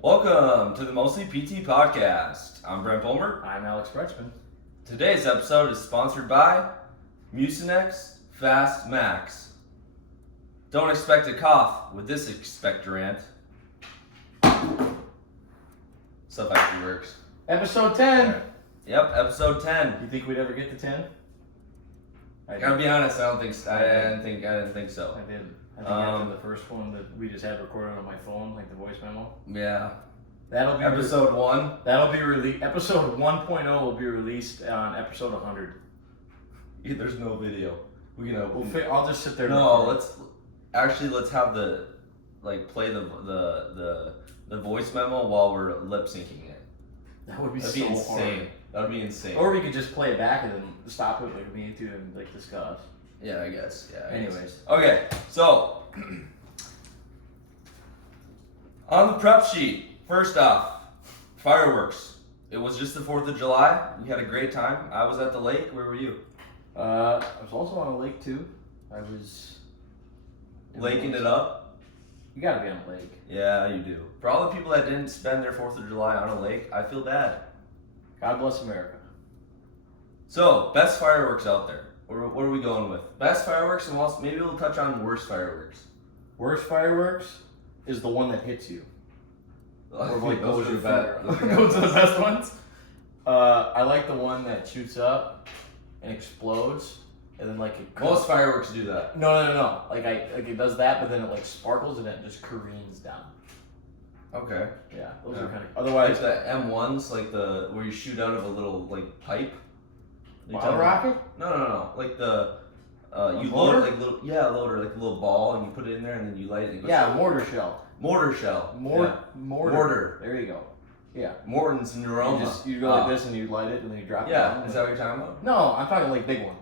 Welcome to the Mostly PT Podcast. I'm Brent Bulmer. I'm Alex Bretschman. Today's episode is sponsored by Mucinex Fast Max. Don't expect a cough with this expectorant. Stuff actually works. Episode 10. Right. Yep, episode 10. You think we'd ever get to 10? I gotta be honest, I didn't think so. I did. I think after the first one that we just had recorded on my phone, like the voice memo. Yeah. That'll be episode 1. That'll be released. Episode 1.0 will be released on episode 100. Yeah, there's no video. I'll just sit there. No, let's have play the voice memo while we're lip syncing it. That would be That'd so be insane. hard. That would be insane. Or we could just play it back and then stop it like me two and like discuss. Yeah, I guess. Yeah. Anyways. Okay, so on the prep sheet, first off, fireworks. It was just the 4th of July. We had a great time. I was at the lake. Where were you? I was also on a lake too. I was Laking it up. You gotta be on a lake. Yeah, you do. For all the people that didn't spend their 4th of July on a lake, I feel bad. God bless America. So, best fireworks out there. What are we going with? Best fireworks, and maybe we'll touch on worst fireworks. Worst fireworks is the one that hits you. Or like those are your the best. Those are the best ones. I like the one that shoots up and explodes, and then like it Most fireworks do that. No. Like it does that, but then it like sparkles and it just careens down. Okay. Yeah, those are kind of. Otherwise, like the M1s, like the where you shoot out of a little like pipe. Bottle rocket? No. Like the you loader? load like little loader, like a little ball, and you put it in there, and then you light it. And it goes Yeah, mortar shell. Mortar shell. Mortar. Mortar. There you go. Yeah. Morton's and Roma. You go like this and you light it and then you drop it down. Is that what you're talking about? No, I'm talking like big one.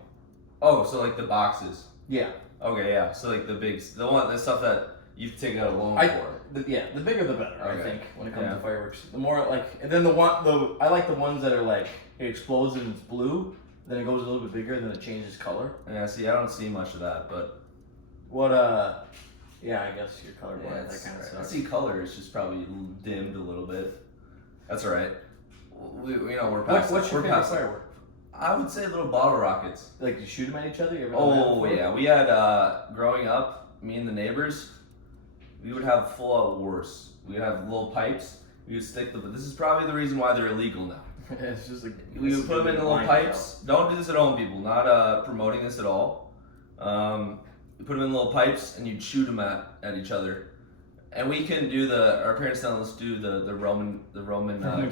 Oh, so like the boxes. Yeah. Okay, yeah. So like the stuff that you take out a loan for. The bigger the better. Okay. I think when it comes to fireworks, the more like, and then I like the ones that are like it explodes and it's blue, then it goes a little bit bigger, then it changes color. Yeah. See, I don't see much of that, but yeah, I guess you're colorblind. That kind of stuff. I see color. It's just probably dimmed a little bit. That's all right. We're past. What's your favorite firework? I would say little bottle rockets. Like you shoot them at each other? You ever Oh yeah, we had growing up, me and the neighbors, we would have full out wars. We would have little pipes. We would stick them, but this is probably the reason why they're illegal now. It's just like we would put them in the little pipes. Don't do this at home, people. Not promoting this at all. You put them in little pipes and you'd shoot them at each other. And we couldn't do our parents didn't let us do the Roman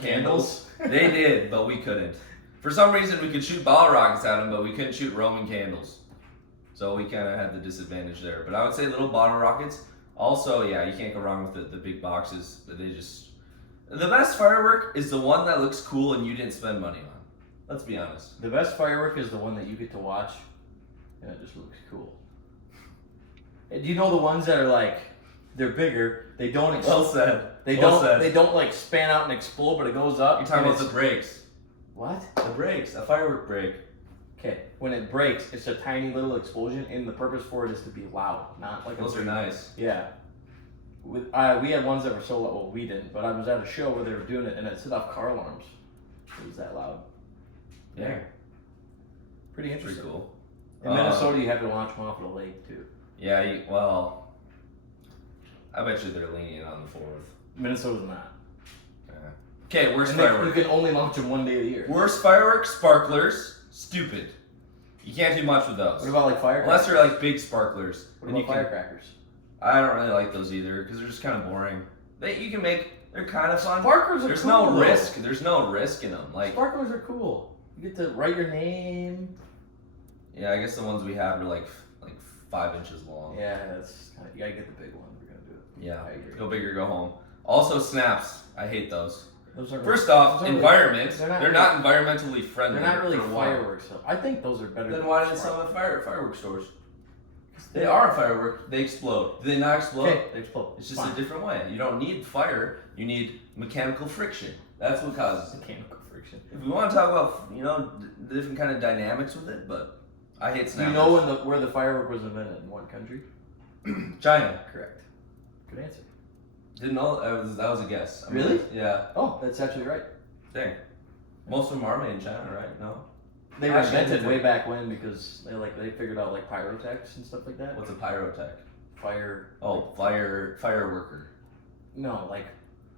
candles. They did, but we couldn't. For some reason, we could shoot bottle rockets at them, but we couldn't shoot Roman candles. So we kind of had the disadvantage there. But I would say little bottle rockets. Also, yeah, you can't go wrong with the big boxes. But the best firework is the one that looks cool and you didn't spend money on. Let's be honest. The best firework is the one that you get to watch, and it just looks cool. And do you know the ones that are like, they're bigger, they don't explode. Well said. They don't like span out and explode, but it goes up. You're talking about the brakes. What? The brakes, a firework brake. Okay, when it breaks, it's a tiny little explosion, and the purpose for it is to be loud, not like Those are nice. Yeah. We had ones that were so loud. Well, we didn't, but I was at a show where they were doing it, and it set off car alarms. It was that loud. Yeah. Pretty interesting. Pretty cool. In Minnesota, you have to launch them off at a lake too. Yeah. I bet you they're lenient on the 4th. Minnesota's not. Okay, worst fireworks. You can only launch them one day a year. Worst fireworks, sparklers, stupid. You can't do much with those. What about like firecrackers? Unless they're like big sparklers. What about firecrackers? I don't really like those either because they're just kind of boring. They're kind of fun. Sparklers are There's cool. no risk. There's no risk in them. Like sparklers are cool. You get to write your name. Yeah, I guess the ones we have are like 5 inches long. Yeah, you gotta get the big one if you're gonna do it. Yeah, I agree. Go big or go home. Also, snaps. I hate those. First really, off, environment. They're not environmentally friendly. They're not really fireworks. So I think those are better. Then why didn't some of the fireworks stores? They are a firework. They explode. Do they not explode? Okay, they explode. It's just a different way. You don't need fire. You need mechanical friction. That's what causes mechanical friction. If we want to talk about the different kind of dynamics with it, but I hate snappers. Do you know where the firework was invented? In what country? China. Correct. Good answer. Didn't know that was a guess. Really? Yeah. Oh, that's actually right. Dang. Most of them are made in China, right? No. They were Actually, invented way back when because they figured out like pyrotechs and stuff like that. What's a pyrotech? Fire. Oh, fire worker. No, like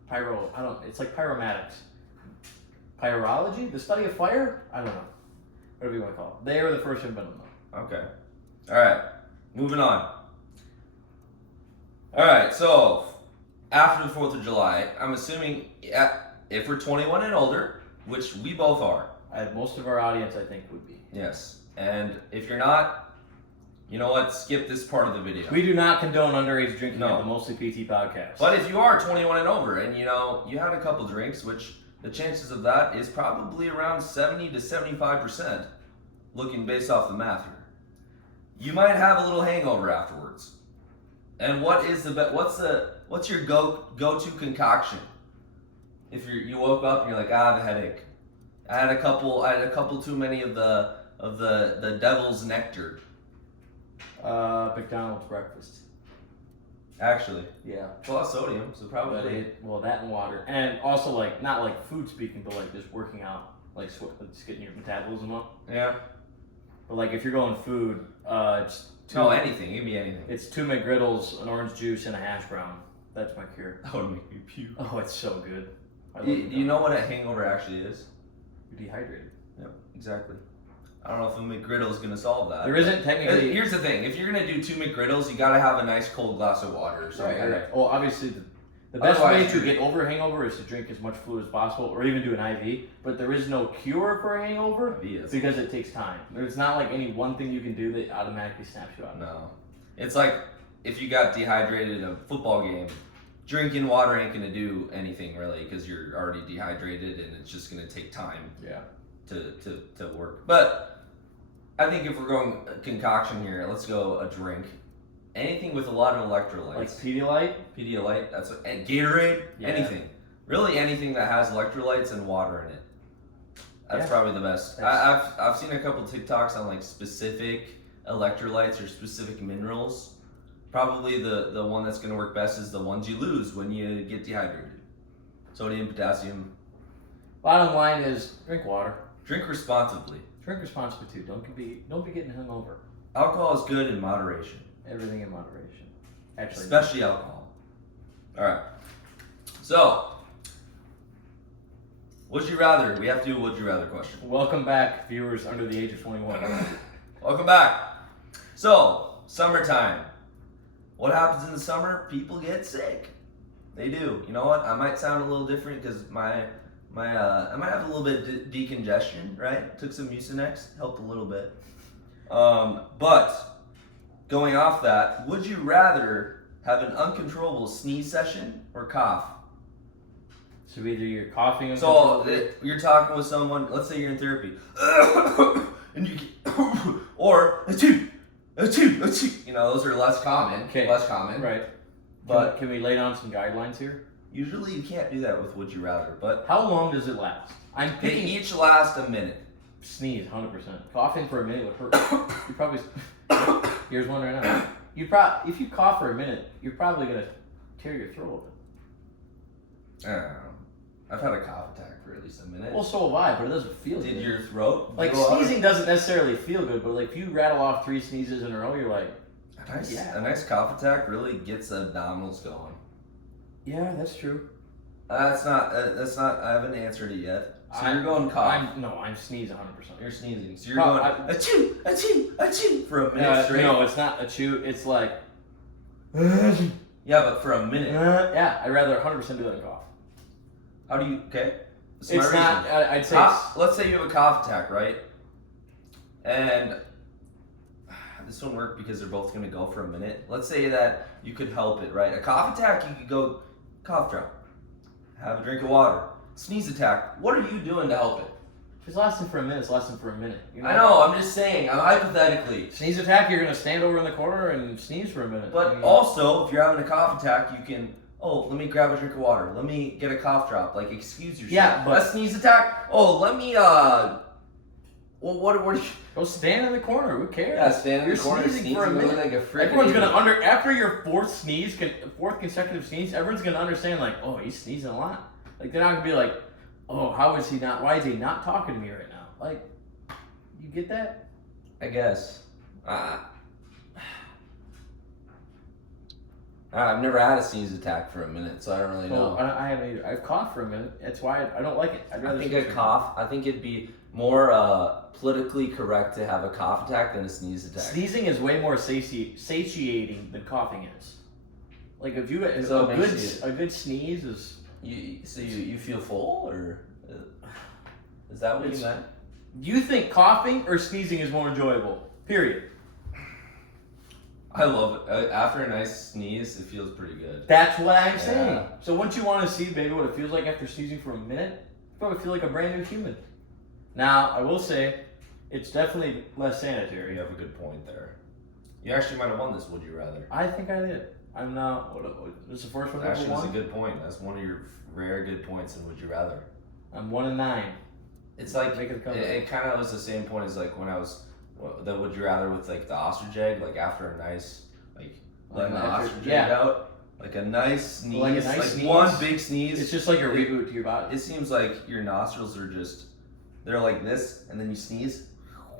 pyro. I don't. It's like pyromatics. Pyrology, the study of fire. I don't know. Whatever you want to call it. They were the first to invent them. Okay. All right. Moving on. All right. So after the 4th of July, I'm assuming if we're 21 and older, which we both are. Most of our audience, I think, would be. Yes. And if you're not, you know what? Skip this part of the video. We do not condone underage drinking No. on the Mostly PT podcast. But if you are 21 and over, and you had a couple drinks, which the chances of that is probably around 70 to 75%, looking based off the math here. You might have a little hangover afterwards. And what's your go-to concoction? If you woke up and you're like, I have a headache. I had a couple too many of the devil's nectar. McDonald's breakfast. Actually. Yeah. It's a lot of sodium, so probably. That and water. And also, like, not like food speaking, but like just working out. Like, just getting your metabolism up. Yeah. But like, if you're going food, it's anything. Give me anything. It's 2 McGriddles, an orange juice, and a hash brown. That's my cure. That would make me puke. Oh, it's so good. Do you know what a hangover actually is? You're dehydrated. Yep, exactly. I don't know if a McGriddle is going to solve that. There isn't technically. Here's the thing: if you're going to do 2 McGriddles, you got to have a nice cold glass of water or something. Right. Well, obviously, the best Otherwise, way to get over a hangover is to drink as much fluid as possible, or even do an IV. But there is no cure for a hangover because it takes time. There's not like any one thing you can do that automatically snaps you out. No, it's like if you got dehydrated in a football game. Drinking water ain't gonna do anything really because you're already dehydrated and it's just gonna take time. Yeah. To work. But I think if we're going concoction here, let's go a drink. Anything with a lot of electrolytes. Like Pedialyte. Pedialyte. And Gatorade. Yeah. Anything. Really anything that has electrolytes and water in it. That's probably the best. I've seen a couple TikToks on like specific electrolytes or specific minerals. Probably the one that's going to work best is the ones you lose when you get dehydrated. Sodium, potassium. Bottom line is drink water. Drink responsibly. Drink responsibly too. Don't be getting hungover. Alcohol is good in moderation. Everything in moderation. Actually, especially alcohol. All right. So, would you rather? We have to do a would you rather question. Welcome back, viewers under the age of 21. Welcome back. So, summertime. What happens in the summer? People get sick. They do. You know what? I might sound a little different because I might have a little bit of decongestion, right? Took some Mucinex, helped a little bit. But going off that, would you rather have an uncontrollable sneeze session or cough? So either you're coughing. So you're talking with someone. Let's say you're in therapy, and you or achoo. You know, those are less common. Okay. Less common. Right. But can we lay down some guidelines here? Usually you can't do that with would you rather. But how long does it last? They each last a minute. Sneeze, 100%. Coughing for a minute would hurt. You probably. Here's one right now. If you cough for a minute, you're probably gonna tear your throat open. I don't know. I've had a cough attack for at least a minute. Well, so have I, but it doesn't feel good. Did your throat? Like sneezing doesn't necessarily feel good, but like if you rattle off 3 sneezes in a row, you're like, a nice cough attack really gets the abdominals going. Yeah, that's true. That's not. I haven't answered it yet. So you're going cough. I'm sneeze 100%. You're sneezing. So you're going achoo, achoo, achoo for a minute straight. No, it's not achoo. It's like. Yeah, but for a minute. Yeah, I'd rather 100% do that than cough. How do you? Okay. It's not. I'd say. Let's say you have a cough attack, right? And this won't work because they're both going to go for a minute. Let's say that you could help it, right? A cough attack, you could go cough drop, have a drink of water. Sneeze attack, what are you doing to help it? If it's lasting for a minute, it's lasting for a minute. You know? I know, I'm just saying, I'm hypothetically. Sneeze attack, you're going to stand over in the corner and sneeze for a minute. But also, if you're having a cough attack, you can, let me grab a drink of water. Let me get a cough drop. Like, excuse yourself. Yeah, but... A sneeze attack? Let me, Well, what are you? Go stand in the corner. Who cares? Yeah, stand in You're the corner, sneezing for a sneezing minute. like a freaking Everyone's idiot. gonna after your fourth consecutive sneeze. Everyone's gonna understand like, oh, he's sneezing a lot. Like they're not gonna be like, oh, how is he not? Why is he not talking to me right now? Like, you get that? I guess. I've never had a sneeze attack for a minute, so I don't really know. I haven't either. I've coughed for a minute. That's why I don't like it. I'd rather I think sneeze a for cough. I think it'd be more politically correct to have a cough attack than a sneeze attack. Sneezing is way more satiating than coughing is. Like if you So it a makes good sneeze is. You feel full, or is that what you meant? You think coughing or sneezing is more enjoyable? Period. I love it. After a nice sneeze, it feels pretty good. That's what I'm saying. Yeah. So once you want to see maybe what it feels like after sneezing for a minute, you probably feel like a brand new human. Now, I will say, it's definitely less sanitary. You have a good point there. You actually might have won this. Would you rather? I think I did. I'm not. What is the first one? Actually, number that's a one? good point. That's one of your rare good points in Would You Rather. I'm 1-9. It's like Make it a comeback. it kind of was the same point as like when I was the Would You Rather with like the ostrich egg, like after a nice letting the ostrich egg out, like a nice sneeze, Like a nice sneeze. one big sneeze. It's just like a reboot to your body. It seems like your nostrils are they're like this, and then you sneeze.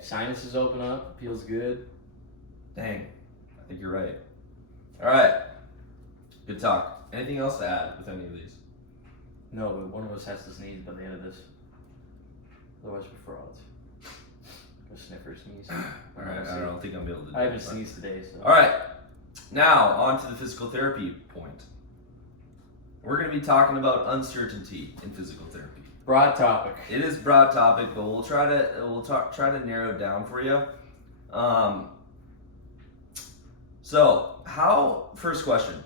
Sinuses open up. Feels good. Dang, I think you're right. All right, good talk. Anything else to add with any of these? No, but one of us has to sneeze by the end of this. Otherwise, we're frauds. Go sniffer, sneeze. All right, I don't think I'm able to do I haven't it, but- sneezed today, so. All right, now on to the physical therapy point. We're going to be talking about uncertainty in physical therapy. Broad topic. It is a broad topic, but we'll try to narrow it down for you. So, first question,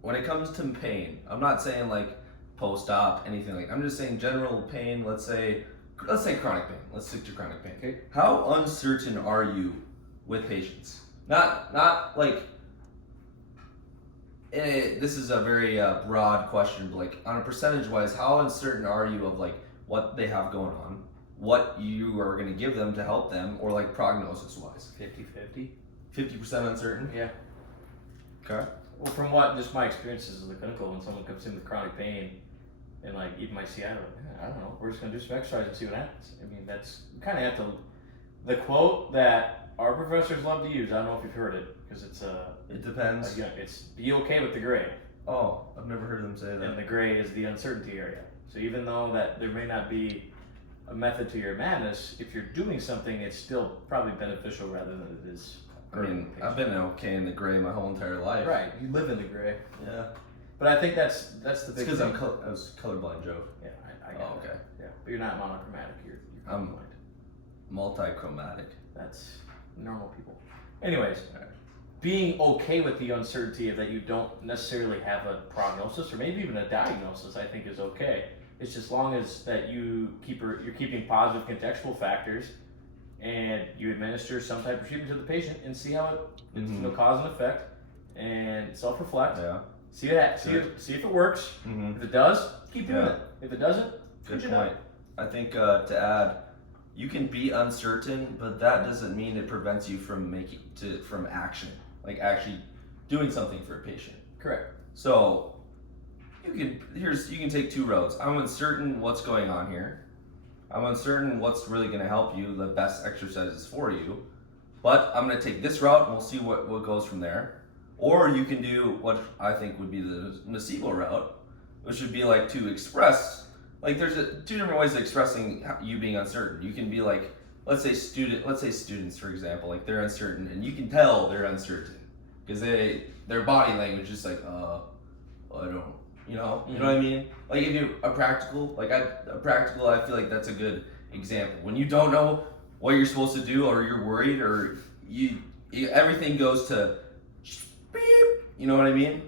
when it comes to pain, I'm not saying like post-op, anything like, I'm just saying general pain, let's say chronic pain. Let's stick to chronic pain. Okay. How uncertain are you with patients? Not like, this is a very broad question, but like on a percentage wise, how uncertain are you of like what they have going on, what you are going to give them to help them, or like prognosis wise? 50-50. 50% uncertain? Yeah. Okay. Well, from what just my experiences in the clinical, when someone comes in with chronic pain, and like even my CI, I don't know, we're just gonna do some exercise and see what happens. I mean, that's you kind of have to. The quote that our professors love to use, I don't know if you've heard it, because it's It depends. it's be okay with the gray, Oh, I've never heard them say and that. the gray is the uncertainty area. So even though that there may not be a method to your madness, if you're doing something, it's still probably beneficial rather than it is. I mean, I've been okay in the gray my whole entire life. Right. You live in the gray, Yeah. but I think that's the It's big because thing. I was colorblind, Joe. Yeah, I get Oh, it. okay. Yeah, but you're not monochromatic. You're I'm- colorblind. Multichromatic. That's normal people. Anyways, being okay with the uncertainty of that you don't necessarily have a prognosis or maybe even a diagnosis, I think is okay. It's just long as that you're keeping positive contextual factors, and you administer some type of treatment to the patient and see how it's cause and effect, and self-reflect. Yeah. See if it works. Mm-hmm. If it does, keep doing Yeah. it. If it doesn't, Good switch it point. up. I think to add, you can be uncertain, but that doesn't mean it prevents you from from action, like actually doing something for a patient. Correct. So you can take two roads. I'm uncertain what's going on here. I'm uncertain what's really going to help you, the best exercises for you. But I'm going to take this route and we'll see what goes from there. Or you can do what I think would be the nocebo route, which would be like to express, like there's two different ways of expressing you being uncertain. You can be like, let's say students, for example, like they're uncertain and you can tell they're uncertain because their body language is like, I don't, you know what I mean? Like if you're a practical, I feel like that's a good example. When you don't know what you're supposed to do, or you're worried, or you everything goes to beep. You know what I mean?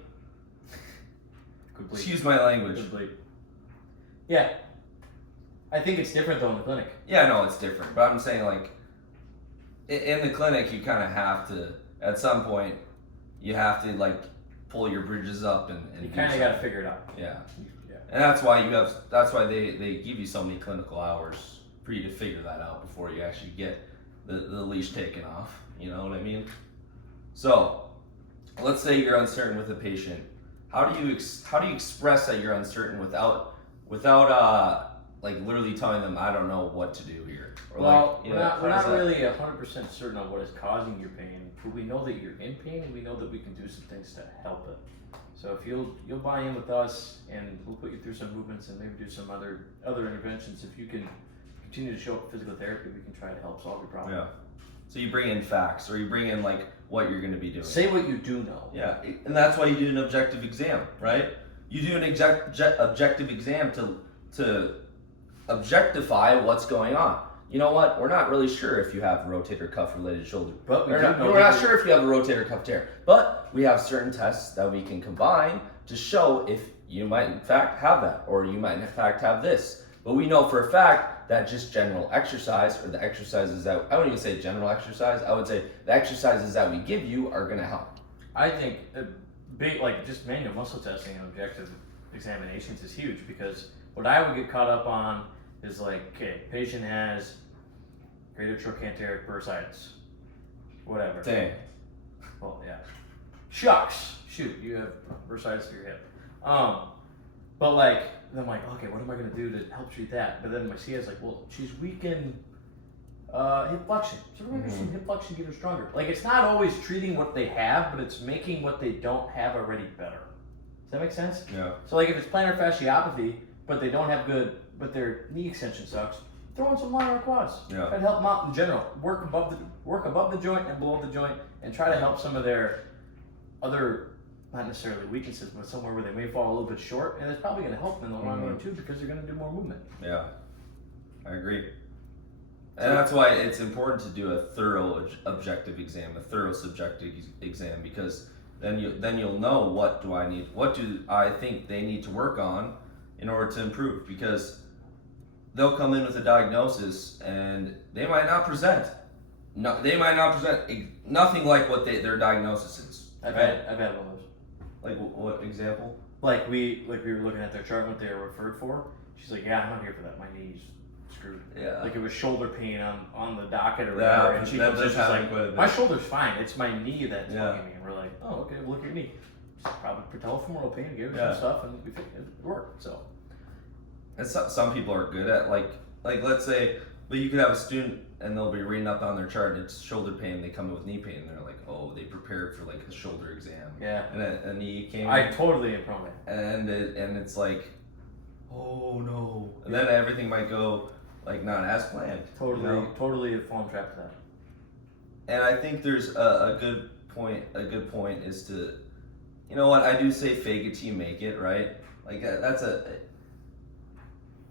Complete. Excuse my language. Complete. Yeah. I think it's different though in the clinic. Yeah, no, it's different. But I'm saying like in the clinic, you kind of have to, at some point, you have to like pull your bridges up and You do kind of something. got to figure it out. Yeah. Yeah. And that's why they give you so many clinical hours for you to figure that out before you actually get the leash taken off. You know what I mean? So, let's say you're uncertain with a patient. How do you express that you're uncertain without like literally telling them I don't know what to do here? Or well, like, we're not really 100% certain on what is causing your pain, but we know that you're in pain, and we know that we can do some things to help it. So if you'll buy in with us, and we'll put you through some movements and maybe do some other interventions. If you can continue to show up physical therapy, we can try to help solve your problem. Yeah. So you bring in facts, or you bring in like what you're going to be doing. Say what you do know. Yeah, and that's why you do an objective exam, right? You do an objective exam to objectify what's going on. You know what? We're not really sure if you have rotator cuff related shoulder. But we're not sure if you have a rotator cuff tear. But we have certain tests that we can combine to show if you might in fact have that, or you might in fact have this. But we know for a fact that just general exercise, or the exercises that, I wouldn't even say general exercise, I would say the exercises that we give you are going to help. I think just manual muscle testing and objective examinations is huge, because what I would get caught up on is like, okay, patient has greater trochanteric bursitis, whatever. Dang. Well, yeah. Shucks. Shoot, you have bursitis of your hip. But like, then I'm like, okay, what am I gonna do to help treat that? But then my CA is like, well, she's weak in hip flexion. So we're gonna do some hip flexion to get her stronger. Like, it's not always treating what they have, but it's making what they don't have already better. Does that make sense? Yeah. So like, if it's plantar fasciopathy, but they don't have good, but their knee extension sucks, throw in some lumbar quads. Yeah. Try to help them out in general. Work above the joint and below the joint, and try to help some of their other, not necessarily weaknesses, but somewhere where they may fall a little bit short, and it's probably going to help them in the long run too, because they're going to do more movement. Yeah, I agree. And that's why it's important to do a thorough objective exam, a thorough subjective exam, because then you'll know what do I think they need to work on in order to improve, because they'll come in with a diagnosis and they might not present nothing like what their diagnosis is. I've had one of those. Like what example? Like we were looking at their chart, what they were referred for. She's like, yeah, I'm not here for that. My knee's screwed. Yeah. Like it was shoulder pain on the docket or Yeah, whatever. And she that was does just happen quite a like, bit. my shoulder's fine. It's my knee that's Yeah. bugging me. And we're like, oh, okay, look at your knee. It's probably patellofemoral pain. Give her Yeah. some stuff, and it worked. So. And some people are good at like let's say, but you could have a student and they'll be reading up on their chart and it's shoulder pain. They come in with knee pain and they're like, oh, they prepared for like a shoulder exam. Yeah. And a knee came. I totally am prone. And it's like, oh no. And then everything might go like not as planned. Totally, you know? totally a fallen trap to that. And I think there's a good point. A good point is to, you know what, I do say fake it till you make it, right? Like that's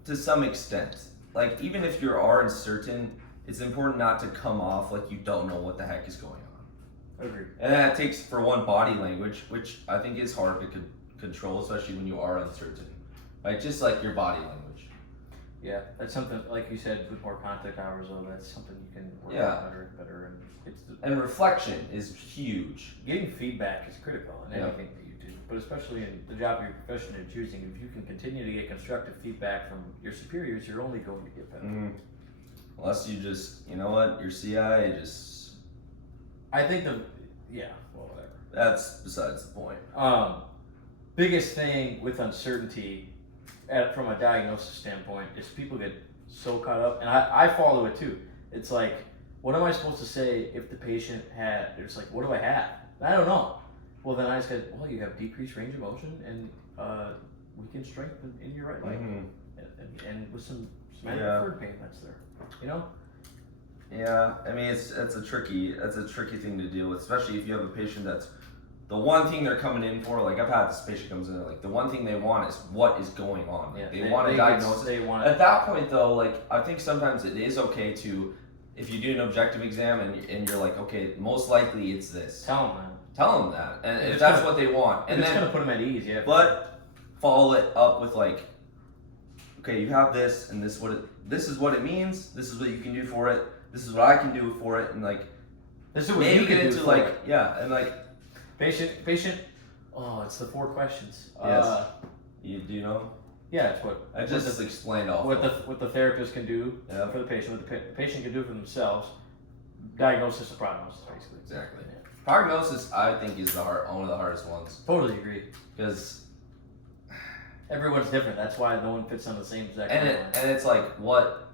to some extent. Like even if you are uncertain, it's important not to come off like you don't know what the heck is going on. Agreed. And that takes, for one, body language, which I think is hard to control, especially when you are uncertain. Right? Just like your body language. Yeah, that's something, like you said, with more contact hours, though, that's something you can work Yeah. on better and better. And reflection is huge. Getting feedback is critical in Yeah. anything that you do, but especially in the job your profession you're choosing. If you can continue to get constructive feedback from your superiors, you're only going to get better. Mm-hmm. Unless you just, you know what, your CI just... I think well, whatever. That's besides the point. Biggest thing with uncertainty from a diagnosis standpoint is people get so caught up, and I follow it too. It's like, what am I supposed to say if the patient it's like, what do I have? I don't know. Well, then I just said, well, you have decreased range of motion and weakened strength in your right leg, and with some deferred pain that's there. You know? Yeah, I mean it's a tricky thing to deal with, especially if you have a patient that's the one thing they're coming in for. Like I've had this patient comes in, like the one thing they want is what is going on. Like, Yeah, they want a diagnosis. At that point though, like I think sometimes it is okay to, if you do an objective exam and you're like, okay, most likely it's this. Tell Tell them that, and if that's what they want, and it's then gonna put them at ease, yeah. But follow it up with like, okay, you have this, and this is what it means. This is what you can do for it. This is what I can do for it, and like, this is what maybe you can get do into for like, it. yeah, and like, patient. Oh, it's the 4 questions. Yes. You do know? Yeah, it's what I just explained all. What the therapist can do for the patient, what the patient can do for themselves. Diagnosis and prognosis, basically. Exactly. Yeah. Prognosis, I think, is one of the hardest ones. Totally agree. Because everyone's different. That's why no one fits on the same exact. And it's like what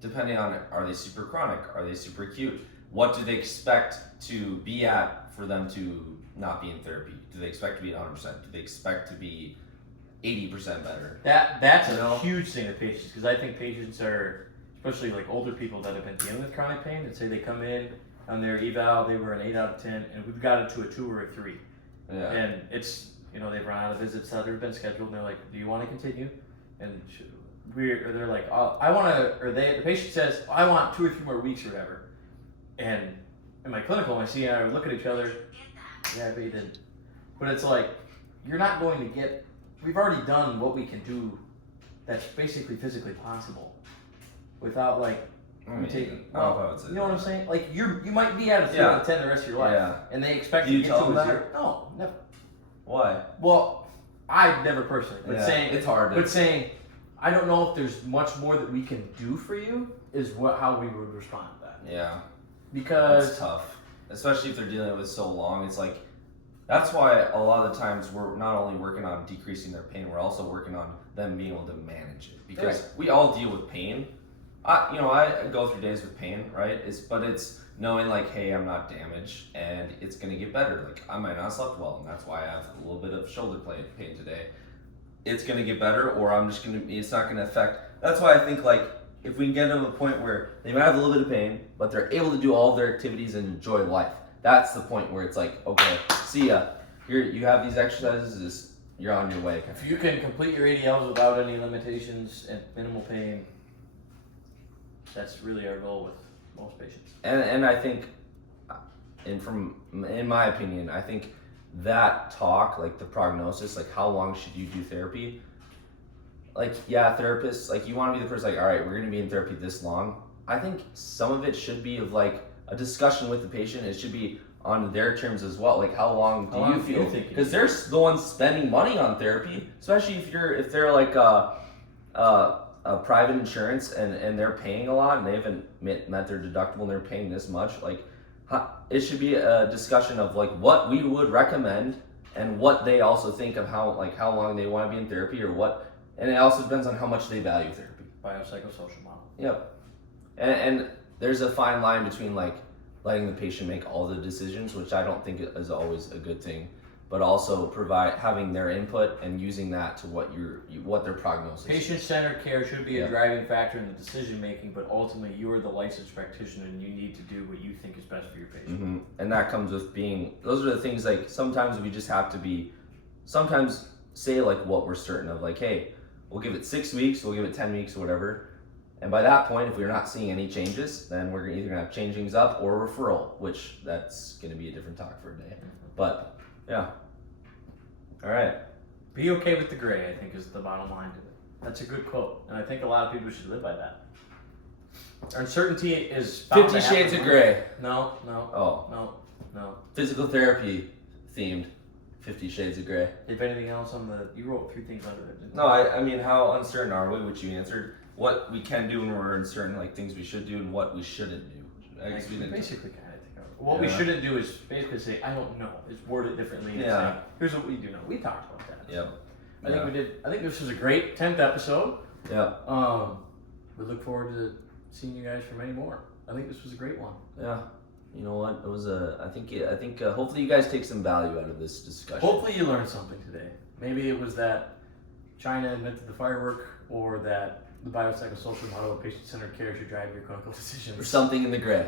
depending on, are they super chronic? Are they super acute? What do they expect to be at for them to not be in therapy? Do they expect to be at 100%? Do they expect to be 80% better? That's a huge thing with patients, because I think patients are, especially like older people that have been dealing with chronic pain, and say they come in on their eval, they were an 8 out of 10, and we've got it to a 2 or a 3. Yeah. And it's, they've run out of visits that have been scheduled, and they're like, do you want to continue? And they're like, I want to, or the patient says, I want 2 or 3 more weeks or whatever. And in my clinical, my CI would look at each other, yeah, but you didn't. But it's like, you're not going to get, we've already done what we can do that's basically physically possible without like, taking, you know what I'm saying? Like, you might be at a 3 out of 10 the rest of your life, and they expect you to get to a 0. No, never. Why? Well, I never personally, but saying, it's hard. But saying, I don't know if there's much more that we can do for you is how we would respond to that. Yeah. Because it's tough, especially if they're dealing with it so long. It's like, that's why a lot of the times we're not only working on decreasing their pain, we're also working on them being able to manage it, because we all deal with pain. I go through days with pain, right? But it's knowing like, hey, I'm not damaged and it's gonna get better. Like, I might not have slept well, and that's why I have a little bit of shoulder pain today. It's gonna get better, or it's not gonna affect. That's why I think, like, if we can get them to a point where they might have a little bit of pain, but they're able to do all their activities and enjoy life. That's the point where it's like, okay, see ya. You have these exercises, you're on your way. If you can complete your ADLs without any limitations and minimal pain, that's really our goal with most patients. And I think, in my opinion, I think that talk, like the prognosis, like how long should you do therapy? Like, yeah, therapists, like you want to be the person like, all right, we're going to be in therapy this long. I think some of it should be of like a discussion with the patient. It should be on their terms as well. Like, how long do you feel? Because they're the ones spending money on therapy, especially if they're like a private insurance and they're paying a lot and they haven't met their deductible and they're paying this much. Like, it should be a discussion of like what we would recommend and what they also think of how long they want to be in therapy, or what. And it also depends on how much they value therapy. Biopsychosocial model. Yep. And there's a fine line between like letting the patient make all the decisions, which I don't think is always a good thing, but also having their input and using that to what their prognosis is. Patient-centered care should be a driving factor in the decision making, but ultimately you are the licensed practitioner and you need to do what you think is best for your patient. Mm-hmm. And that comes with those are the things, like sometimes we just have to sometimes say like what we're certain of, like, hey, we'll give it 6 weeks, we'll give it 10 weeks or whatever. And by that point, if we're not seeing any changes, then we're either gonna have changings up or referral, which that's gonna be a different talk for a day. But yeah. All right. Be okay with the gray, I think, is the bottom line to it. That's a good quote, and I think a lot of people should live by that. Uncertainty is 50 Shades of Grey. No. Oh. No. Physical therapy themed 50 Shades of Grey. If anything else you wrote 3 things under it. No, I mean, how uncertain are we, which you answered. What we can do when we're uncertain, like things we should do and what we shouldn't do. We basically kind of think of it. What we shouldn't do is basically say, I don't know. It's worded differently. And say, here's what we do know. We talked about that. Yep. I think this was a great 10th episode. Yeah. We look forward to seeing you guys for many more. I think this was a great one. Yeah. You know what? It was I think hopefully you guys take some value out of this discussion. Hopefully you learned something today. Maybe it was that China invented the firework, or that the biopsychosocial model of patient-centered care should drive your clinical decisions. Or something in the gray.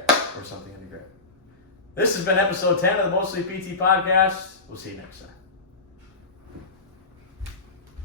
This has been episode 10 of the Mostly PT podcast. We'll see you next time.